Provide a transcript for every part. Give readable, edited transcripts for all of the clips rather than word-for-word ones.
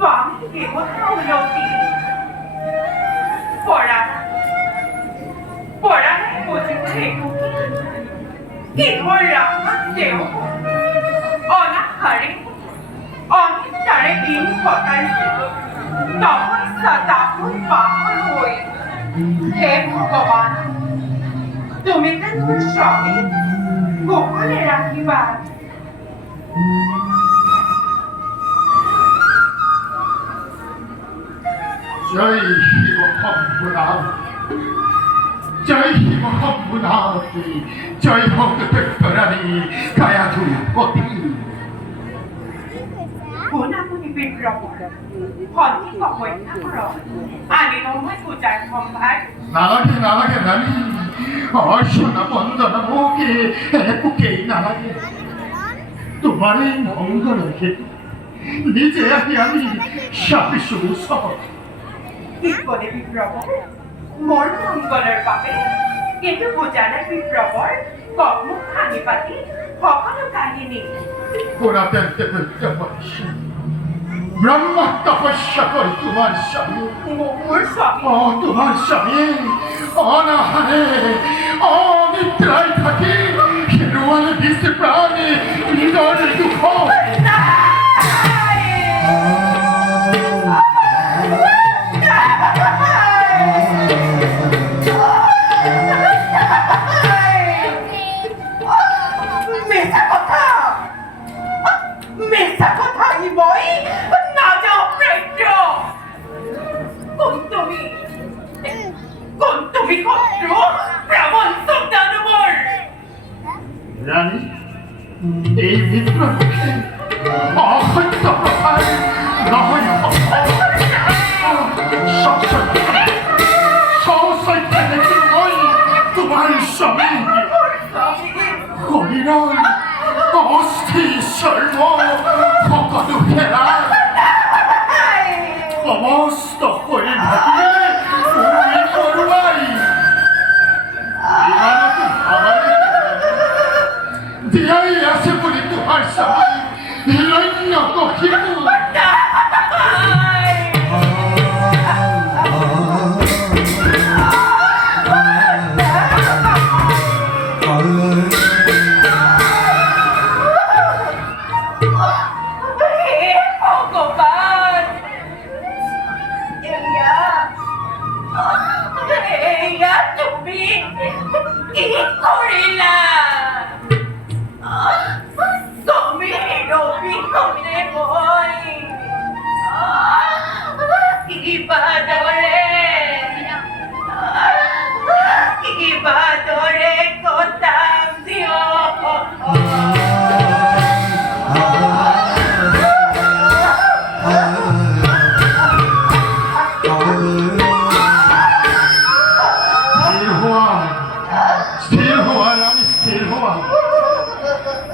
स्वामी देवतावलती পড়ায় বুঝিতে কেবল রাখার দেহ অনাহারে অনেক তারে দিন কটাইছে তপস্যা তাপন পাহাড় হয়ে হে ভগবান তুমি কিন্তু স্বামী গোপালে রাখিবার জয় শিব শম্ভুনাথ জয় শিব শম্ভুনাথ জয় হোক দৈত্যরানী কায়াধুপতি গুণাগুণি বিগ্রহ হন্তি অপেক্ষা কর আনিলময় পূজার সম্ভার নালাগে নালাগে রানী আমার সোনা বন্দন বুকে নালাগে তোমার এই মঙ্গল হেতু নিজে আমি সাপে শুরু সহ ঠিক বলে বিপ্লব মোর মঙ্গলের পাবে কিন্তু পূজার বিপ্লবর কর্ম খানিপাতি সকলো কাহিনী পুরাতেন্তে তপস্যা ব্রহ্ম তপস্যা করে তোমার স্বামী মোর স্বামী তোমার স্বামী অনাহারে অনিদ্রায় থাকি খেরোয়ালে ভিজতে প্রাণে হৃদয় দুঃখ রানী এই মিত্র অসত্য প্রকার নহয় সৌসত্য দেখি মই তোমার স্বামী হরিণ অস্থি সর্ব সকলো ফেরা সমস্ত করে ভাবিলে তুমি করবাই দিয়াই আছে বলে তোমার স্বামী হিরণ্য কহিবু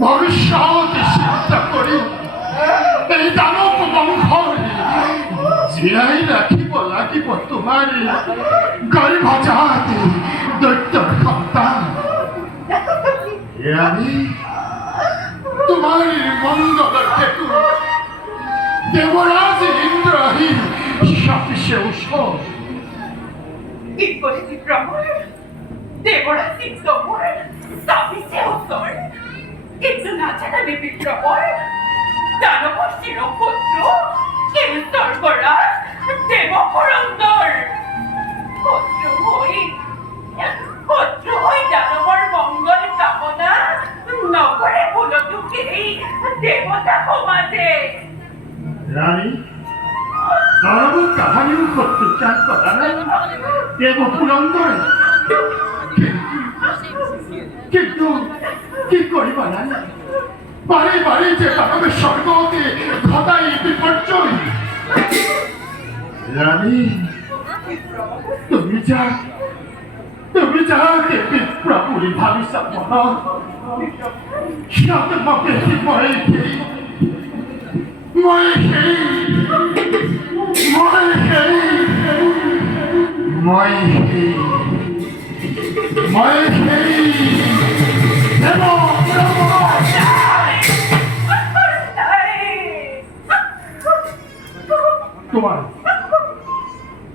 ভবিষ্যৎ চিন্তা করি এই দানব বংশর জিয়াই রাখিব লাগিব তোমার গর্ভজাত দৈত্যর সন্তান আমি তোমার মঙ্গলের হেতু দেবরাজ ইন্দ্রহী সাপিসে ঔষধ কি করে বিক্রমর দেবরাজ ইন্দ্রহর সাপিসে ঔষধ কিন্তু না জানালে বিক্রমর দানবর শিরপুত্র কেউ সর্বরাজ দেবপুরন্দর শত্রু হই দানবর মঙ্গল কামনা নগরে ভুলটুকেই দেবতা সমাজে রানী দানব কাহানিও শত্রুচার করা নাই দেবপুরন্দর কিন্তু কি করিবা নাই বারে বারে যে দানবের স্বর্গতে ঘটাই বিপর্যয় রানী তুমি যা দেবী প্রভুরি ভাবিসা মন সাতমকে তোমার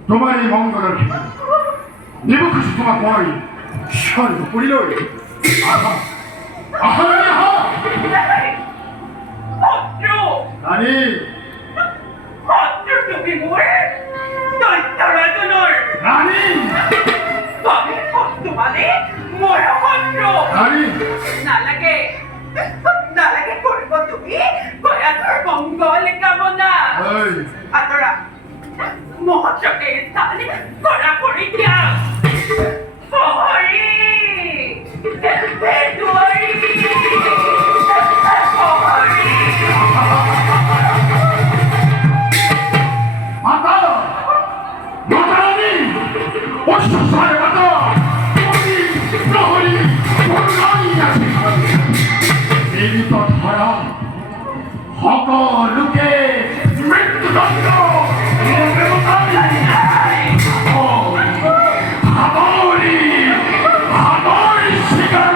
তোমার এই মঙ্গলের দেব খুশি তোমার বই স্বর্গ পড়িল। আহা আহা আহা রানী তুমি মোর দৈত্যরাজনৰ রানী তবে বর্তমানে মোর শত্রু রানী নালাগে নালাগে কৰিব তুমি গয়াটোৰ মংগল কামনা এই আতৰা মহত্ৰকে স্থান কৰা কৰি দিয়া হৰি দুৱাৰী হৰি মাতা মাতা রানী অশ্বসায় মাতা তুমি প্রহরী করুণাই আছে এই তো ধরা সকলকে মৃত্যুদণ্ড হাবরি হাবরি শিকার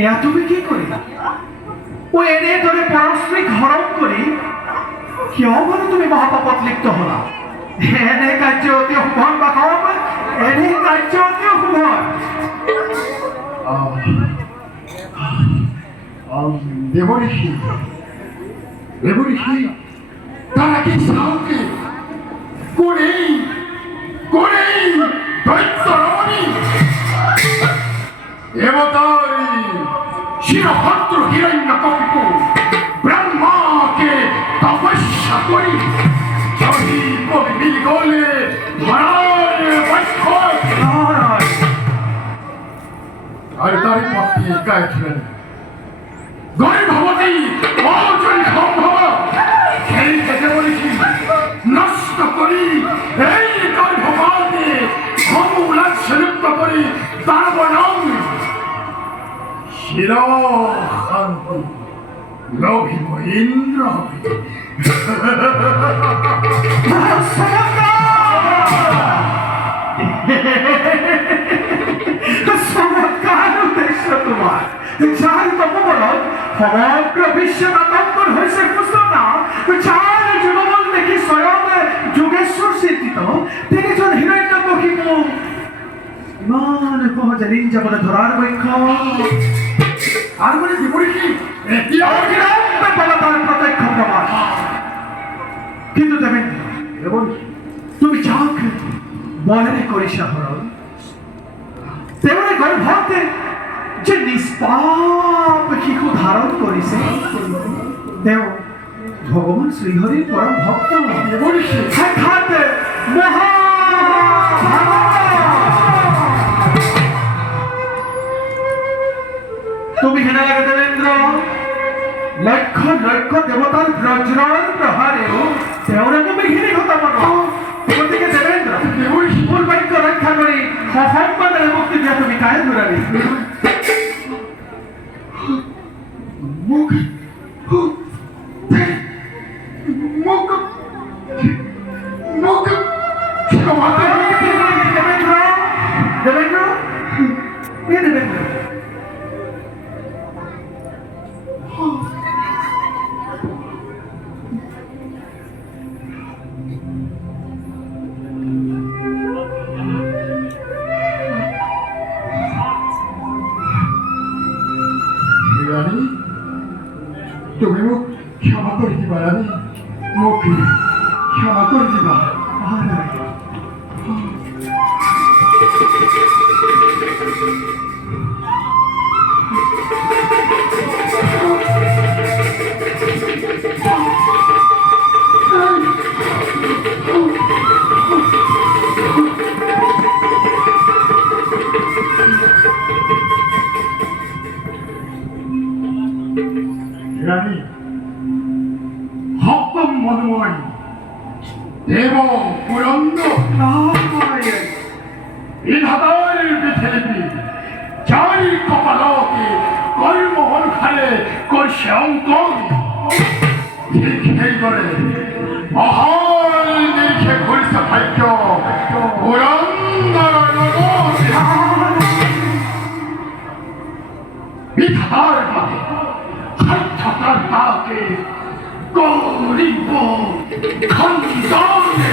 এয়া তুমি কি কৰিলা? ও এনেদৰে পৰস্ত্ৰীক হৰণ কৰি কিয় বাৰু তুমি মহাপাপত লিপ্ত হলা? এনে কাৰ্য অতি শুভৰ বাসৱ, এনে কাৰ্য অতি শুভৰ। দেবঋষি দেবঋষি তারা কি সাহকে করেই করেই দৈত্য রমণী দেবতারি শিরভদ্র হিরণ্য কম্পু ব্রহ্মাকে তপস্যা করি জহি কবি মিল গলে ধরার বৈষ্ঠ আর তারই পথে গায়ে ছিলেন গর্ভবতী অর্জন সম্ভব সেই থেকে বলেছি নষ্ট করি এই গর্ভপাতে সমুলার সেলিপ্ত করি তার বনাম শির শান্তি লভিব ইন্দ্র চমৎকাৰ উদ্দেশ্য তোমাৰ, যাৰ তপবলত সমগ্ৰ বিশ্ব আতংকৰ হৈছে সূচনা, যাৰ যুগবল দেখি স্বয়ং যোগেশ্বৰ চিন্তিত তিনিজন হিৰণ্যকশিপু ইমান সহজে ঋণ যাবলৈ ধৰাৰ বৈক্ষম আর মানে দেবঋষি অবিলম্বে পালা তাৰ প্ৰত্যক্ষ প্ৰমাণ। কিন্তু দেবেন্দ্র, দেবঋষি তুমি যাক বলেৰে কৰিছা হৰণ, তেওঁৰে গৰ্ভতে যে নিষ্পাপ শিশু ধাৰণ কৰিছে তেওঁ ভগৱান শ্ৰীহৰিৰ পৰম ভক্ত দেবঋষি সাক্ষাৎ তুমি হেনা লাগে দেবেন্দ্র, লক্ষ লক্ষ দেৱতাৰ বজ্ৰৰ প্ৰহাৰেও তেওঁৰে তুমি ঘিৰি ঘটা পাব। গতিকে দেবেন্দ্র, মোৰ বাক্য ৰক্ষা কৰি সসম্মানেৰে মুক্তি দিয়া তুমি কাহে ঘূৰাবি? মুখ মুখ মুখ দেবেন্দ্র দেবেন্দ্র এ দেবেন্দ্র রানী তুমি মোক ক্ষমা করে দিবা রানী, মোক ক্ষমা করে দিবা। মহারাজ রানী হকম মনোময় দেব পুরন্দ বিধাতার পৃথিবী যাই কপালকে কর্মহন খালে করছে অঙ্কন ঠিক সেই করে মহান নিরিখে ঘুরছে ভাগ্য পুরন্দর বিধাতার পথে সাধ্যতার তাকে গরিব খন্দনে